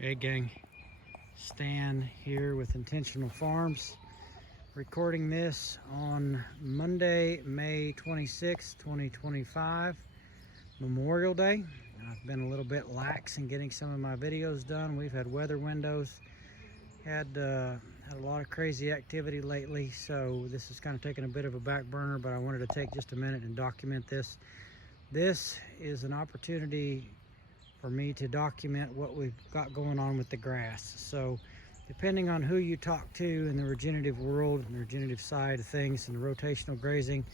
Hey gang, Stan here with Intentional Farms, recording this on Monday, May 26, 2025, Memorial Day. I've been a little bit lax in getting some of my videos done. We've had weather windows, had a lot of crazy activity lately, so this is kind of taking a bit of a back burner, but I wanted to take just a minute and document this. This is an opportunity for me to document what we've got going on with the grass. So depending on who you talk to in the regenerative world and the regenerative side of things and the rotational grazing,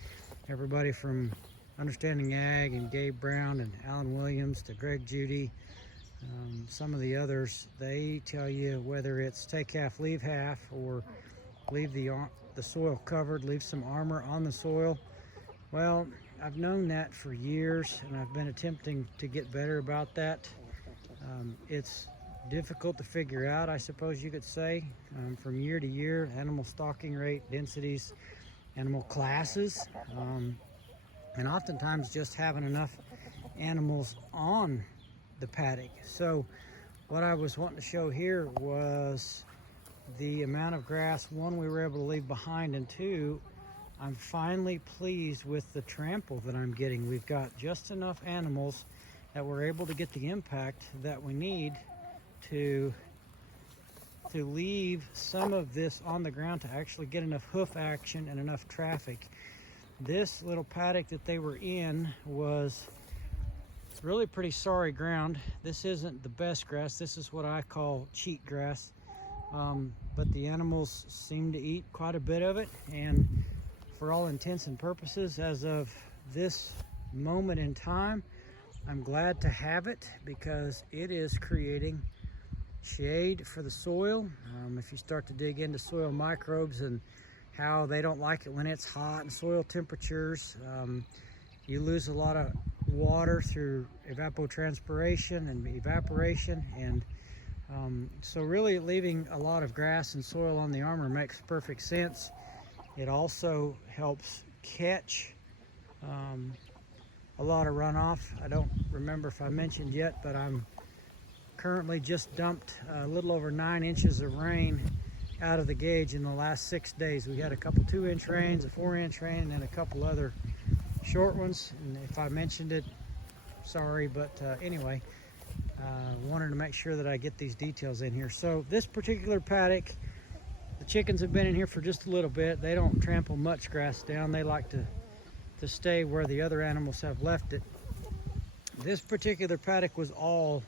everybody from Understanding Ag and Gabe Brown and Alan Williams to Greg Judy, some of the others, they tell you whether it's take half, leave half, or leave the soil covered, leave some armor on the soil. Well, I've known that for years, and I've been attempting to get better about that. It's difficult to figure out, I suppose you could say, from year to year, animal stocking rate, densities, animal classes, and oftentimes just having enough animals on the paddock. So what I was wanting to show here was the amount of grass, one, we were able to leave behind, and two, I'm finally pleased with the trample that I'm getting. We've got just enough animals that we're able to get the impact that we need to leave some of this on the ground to actually get enough hoof action and enough traffic. This little paddock that they were in was really pretty sorry ground. This isn't the best grass. This is what I call cheat grass. But the animals seem to eat quite a bit of it, and for all intents and purposes, as of this moment in time, I'm glad to have it because it is creating shade for the soil. If you start to dig into soil microbes and how they don't like it when it's hot and soil temperatures, you lose a lot of water through evapotranspiration and evaporation, and so really leaving a lot of grass and soil on the armor makes perfect sense. It also helps catch a lot of runoff. I don't remember if I mentioned yet, but I'm currently just dumped a little over 9 inches of rain out of the gauge in the last 6 days. We had a couple 2-inch rains, a 4-inch rain, and then a couple other short ones. And if I mentioned it, sorry, but anyway, wanted to make sure that I get these details in here. So this particular paddock, the chickens have been in here for just a little bit. They don't trample much grass down. They like to stay where the other animals have left it. This particular paddock was all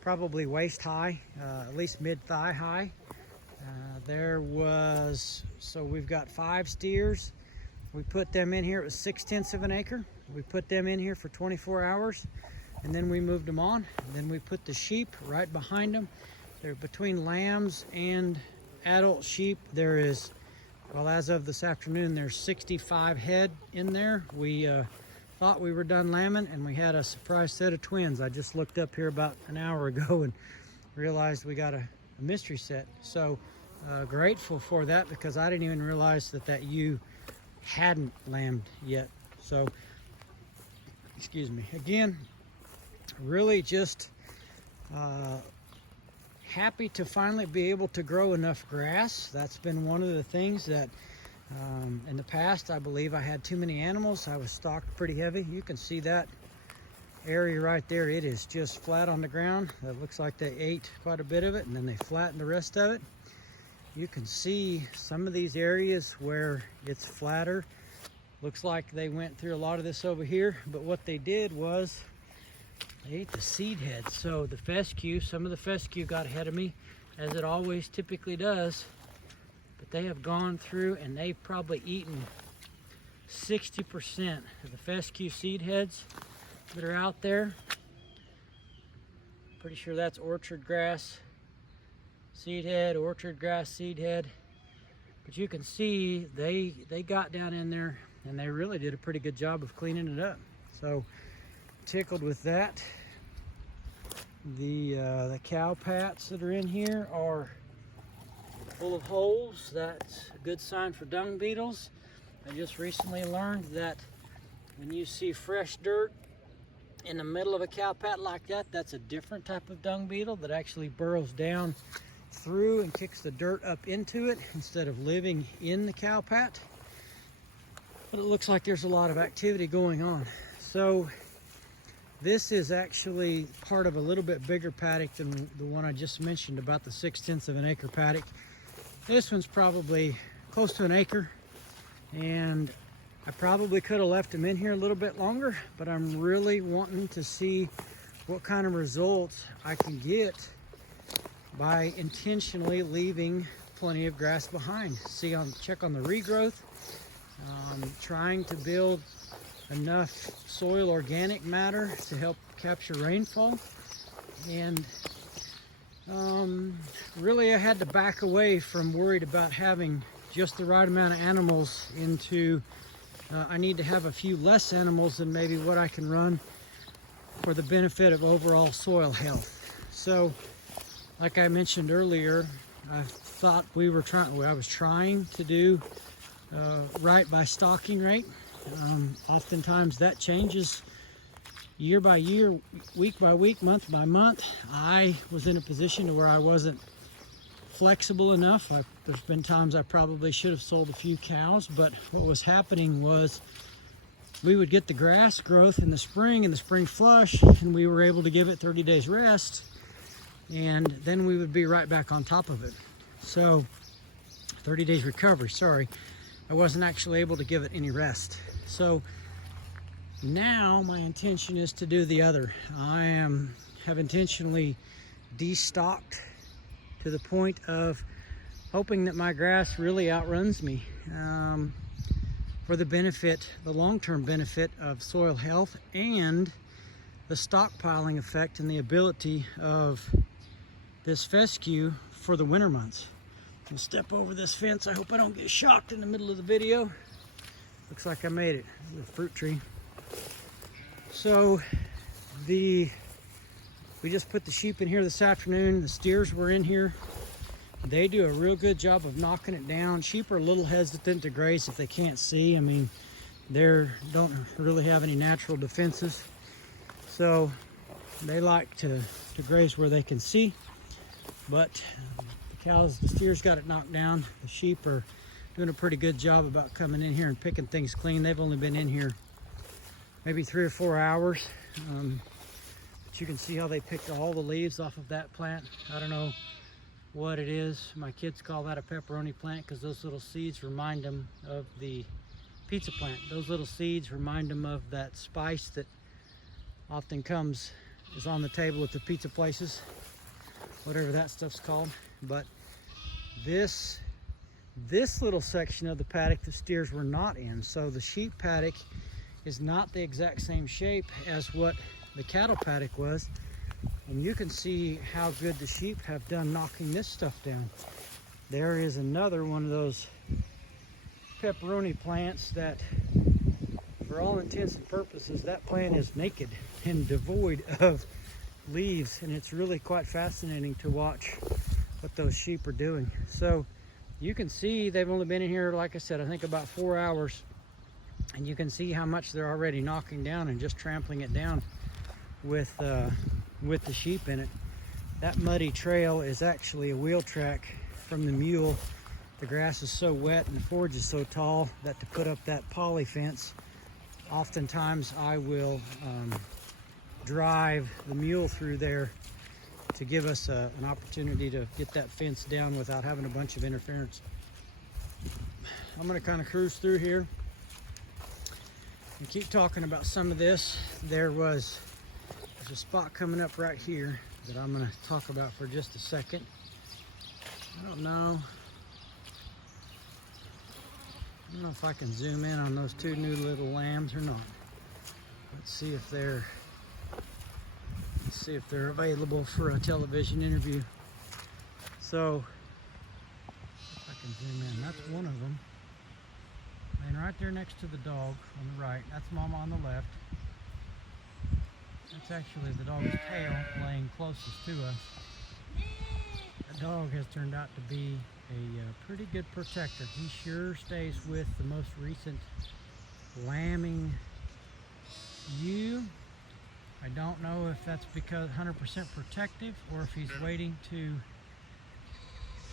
probably waist high, at least mid-thigh high. So we've got 5 steers. We put them in here. It was 6/10 of an acre. We put them in here for 24 hours, and then we moved them on. And then we put the sheep right behind them. They're between lambs and adult sheep. There is, well, as of this afternoon, there's 65 head in there. We thought we were done lambing, and we had a surprise set of twins. I just looked up here about an hour ago and realized we got a mystery set. So grateful for that, because I didn't even realize that ewe hadn't lambed yet. So, excuse me. Again, really just happy to finally be able to grow enough grass. That's been one of the things that in the past, I believe I had too many animals. I was stocked pretty heavy. You can see that area right there. It is just flat on the ground. It looks like they ate quite a bit of it, and then they flattened the rest of it. You can see some of these areas where it's flatter. Looks like they went through a lot of this over here, but what they did was they ate the seed heads. So the fescue, some of the fescue got ahead of me, as it always typically does, but they have gone through and they've probably eaten 60% of the fescue seed heads that are out there. Pretty sure that's orchard grass seed head, orchard grass seed head. But you can see they got down in there and they really did a pretty good job of cleaning it up. So tickled with that. The cow pats that are in here are full of holes. That's a good sign for dung beetles. I just recently learned that when you see fresh dirt in the middle of a cow pat like that, that's a different type of dung beetle that actually burrows down through and kicks the dirt up into it instead of living in the cow pat. But it looks like there's a lot of activity going on. So this is actually part of a little bit bigger paddock than the one I just mentioned, about the 6/10 of an acre paddock. This one's probably close to an acre, and I probably could have left them in here a little bit longer, but I'm really wanting to see what kind of results I can get by intentionally leaving plenty of grass behind. Check on the regrowth, trying to build enough soil organic matter to help capture rainfall. And really I had to back away from worried about having just the right amount of animals into I need to have a few less animals than maybe what I can run for the benefit of overall soil health. So like I mentioned earlier, I thought I was trying to do right by stocking rate. Oftentimes that changes year by year, week by week, month by month. I was in a position to where I wasn't flexible enough. There's been times I probably should have sold a few cows, but what was happening was we would get the grass growth in the spring flush, and we were able to give it 30 days rest, and then we would be right back on top of it. So 30 days recovery, sorry. I wasn't actually able to give it any rest. So now my intention is to do the other. I have intentionally destocked to the point of hoping that my grass really outruns me for the long-term benefit of soil health and the stockpiling effect and the ability of this fescue for the winter months. I'll step over this fence. I hope I don't get shocked in the middle of the video. Looks like I made it. There's a fruit tree. So we just put the sheep in here this afternoon. The steers were in here. They do a real good job of knocking it down. Sheep are a little hesitant to graze if they can't see. I mean, they don't really have any natural defenses. So they like to graze where they can see. But the steers got it knocked down. The sheep are doing a pretty good job about coming in here and picking things clean. They've only been in here maybe 3 or 4 hours. But you can see how they picked all the leaves off of that plant. I don't know what it is. My kids call that a pepperoni plant because those little seeds remind them of the pizza plant. Those little seeds remind them of that spice that often is on the table at the pizza places, whatever that stuff's called. But this little section of the paddock the steers were not in. So the sheep paddock is not the exact same shape as what the cattle paddock was. And you can see how good the sheep have done knocking this stuff down. There is another one of those pepperoni plants that, for all intents and purposes, that plant is naked and devoid of leaves. And it's really quite fascinating to watch what those sheep are doing. So you can see they've only been in here, like I said, I think about 4 hours. And you can see how much they're already knocking down and just trampling it down with the sheep in it. That muddy trail is actually a wheel track from the mule. The grass is so wet and the forage is so tall that to put up that poly fence, oftentimes I will drive the mule through there to give us an opportunity to get that fence down without having a bunch of interference. I'm going to kind of cruise through here and keep talking about some of this. There's a spot coming up right here that I'm going to talk about for just a second. I don't know if I can zoom in on those two new little lambs or not. Let's see if they're available for a television interview. So if I can zoom in, that's one of them. And right there next to the dog on the right, that's Mama on the left. That's actually the dog's tail laying closest to us. That dog has turned out to be a pretty good protector. He sure stays with the most recent lambing ewe. I don't know if that's because 100% protective or if he's waiting to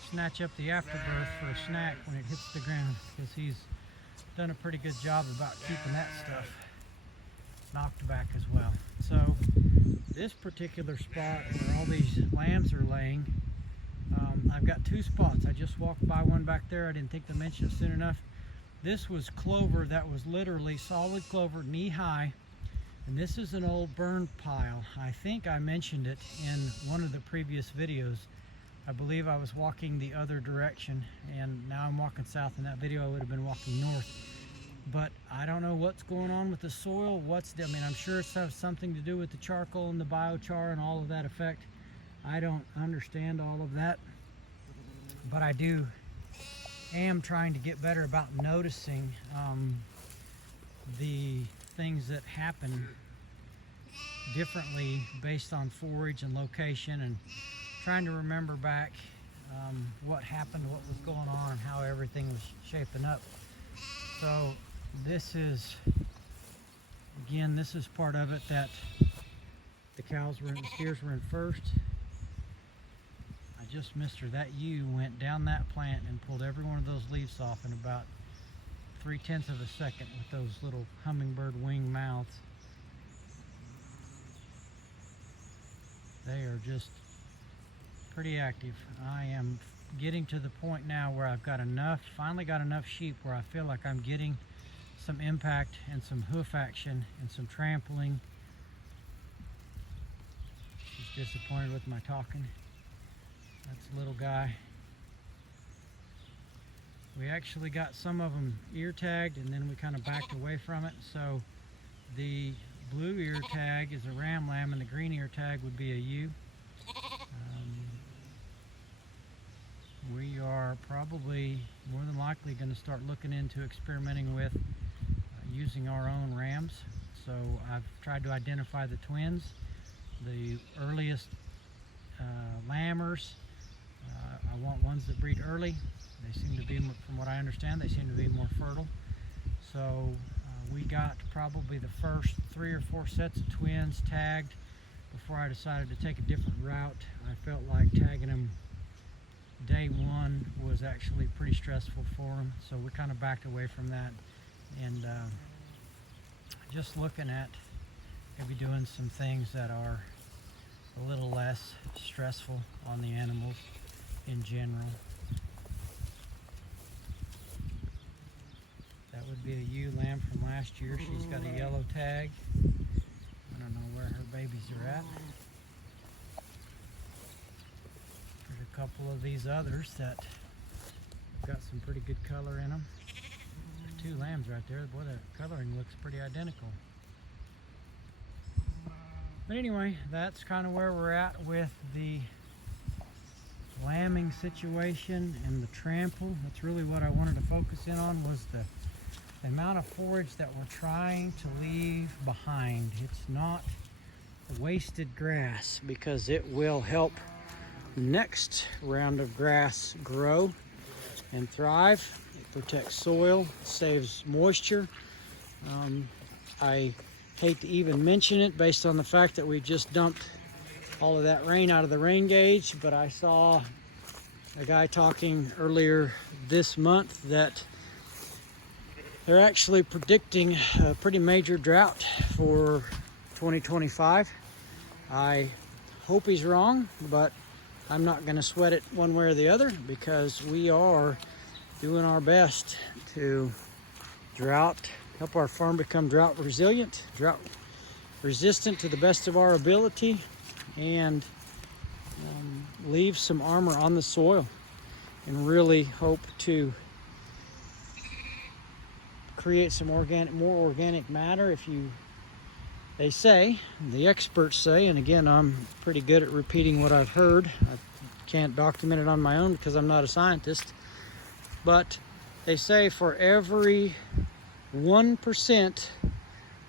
snatch up the afterbirth for a snack when it hits the ground, because he's done a pretty good job about keeping that stuff knocked back as well. So this particular spot where all these lambs are laying, I've got two spots. I just walked by one back there. I didn't think to mention it soon enough. This was clover that was literally solid clover, knee high, and this is an old burn pile. I think I mentioned it in one of the previous videos. I believe I was walking the other direction, and now I'm walking south. In that video I would have been walking north. But I don't know what's going on with the soil. I mean, I'm sure it has something to do with the charcoal and the biochar and all of that effect. I don't understand all of that, but I am trying to get better about noticing the things that happen differently based on forage and location, and trying to remember back what happened, what was going on, and how everything was shaping up. So this is, again, this is part of it that the steers were in first. I just missed her. That ewe went down that plant and pulled every one of those leaves off in about 0.3 of a second with those little hummingbird wing mouths. They are just pretty active. I am getting to the point now where I've got finally got enough sheep where I feel like I'm getting some impact and some hoof action and some trampling. She's disappointed with my talking. That's a little guy. We actually got some of them ear tagged, and then we kind of backed away from it. So the blue ear tag is a ram lamb, and the green ear tag would be a ewe. We are probably more than likely going to start looking into experimenting with using our own rams. So I've tried to identify the twins, the earliest lambers. I want ones that breed early. They seem to be, from what I understand, they seem to be more fertile. So we got probably the first 3 or 4 sets of twins tagged before I decided to take a different route. I felt like tagging them day one was actually pretty stressful for them, so we kind of backed away from that, and just looking at maybe doing some things that are a little less stressful on the animals in general. That would be a ewe lamb from last year. She's got a yellow tag. I don't know where her babies are at. There's a couple of these others that have got some pretty good color in them. There's 2 lambs right there. Boy, the coloring looks pretty identical. But anyway, that's kind of where we're at with the lambing situation and the trample. That's really what I wanted to focus in on, was the amount of forage that we're trying to leave behind. It's not wasted grass, because it will help the next round of grass grow and thrive. It protects soil, saves moisture. I hate to even mention it based on the fact that we just dumped all of that rain out of the rain gauge, but I saw a guy talking earlier this month that they're actually predicting a pretty major drought for 2025. I hope he's wrong, but I'm not going to sweat it one way or the other, because we are doing our best to help our farm become drought resilient, drought resistant to the best of our ability, and leave some armor on the soil, and really hope to create some more organic matter. They say, the experts say, and again, I'm pretty good at repeating what I've heard. I can't document it on my own because I'm not a scientist, but they say for every 1%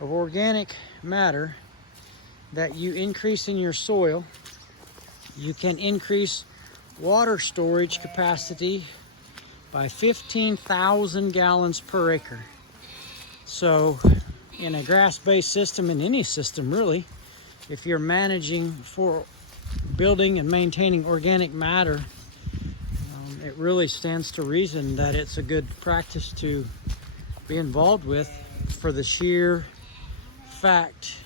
of organic matter that you increase in your soil, you can increase water storage capacity by 15,000 gallons per acre. So in a grass-based system, in any system really, if you're managing for building and maintaining organic matter, it really stands to reason that it's a good practice to be involved with, for the sheer fact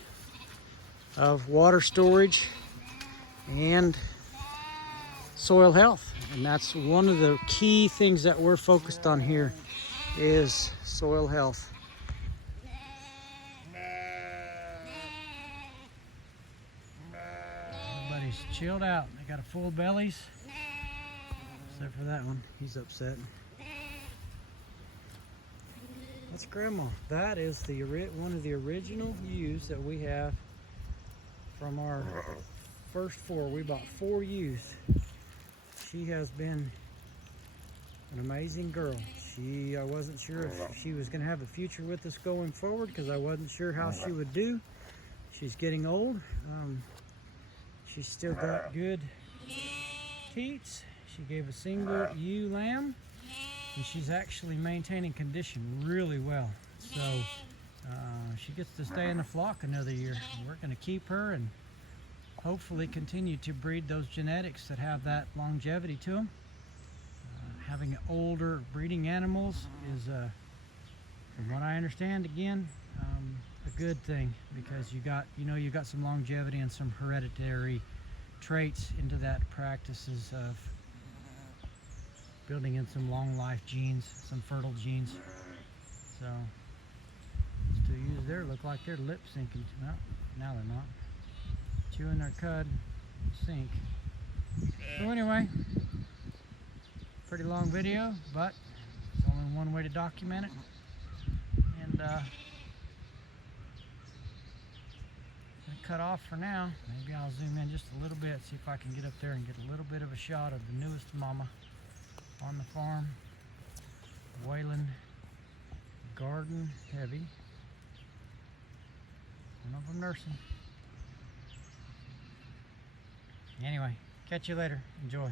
of water storage and soil health. And that's one of the key things that we're focused on here, is soil health. Everybody's chilled out. They got a full bellies, except for that one. He's upset. That's Grandma. That is one of the original ewes that we have from our first 4. We bought 4 ewes. She has been an amazing girl. I wasn't sure if she was going to have a future with us going forward, because I wasn't sure how she would do. She's getting old. She's still got good teats. She gave a single ewe lamb, and she's actually maintaining condition really well. So she gets to stay in the flock another year. We're going to keep her and hopefully continue to breed those genetics that have that longevity to them. Having older breeding animals is, from what I understand, again, a good thing, because you got some longevity and some hereditary traits into that practices of building in some long life genes, some fertile genes. So these 2 ewes there look like they're lip syncing. No, now they're not. Chewing their cud, sink. So anyway, pretty long video, but it's only one way to document it. And I'm gonna cut off for now. Maybe I'll zoom in just a little bit, see if I can get up there and get a little bit of a shot of the newest mama on the farm. Wayland Garden Heavy. One of them nursing. Anyway, catch you later. Enjoy.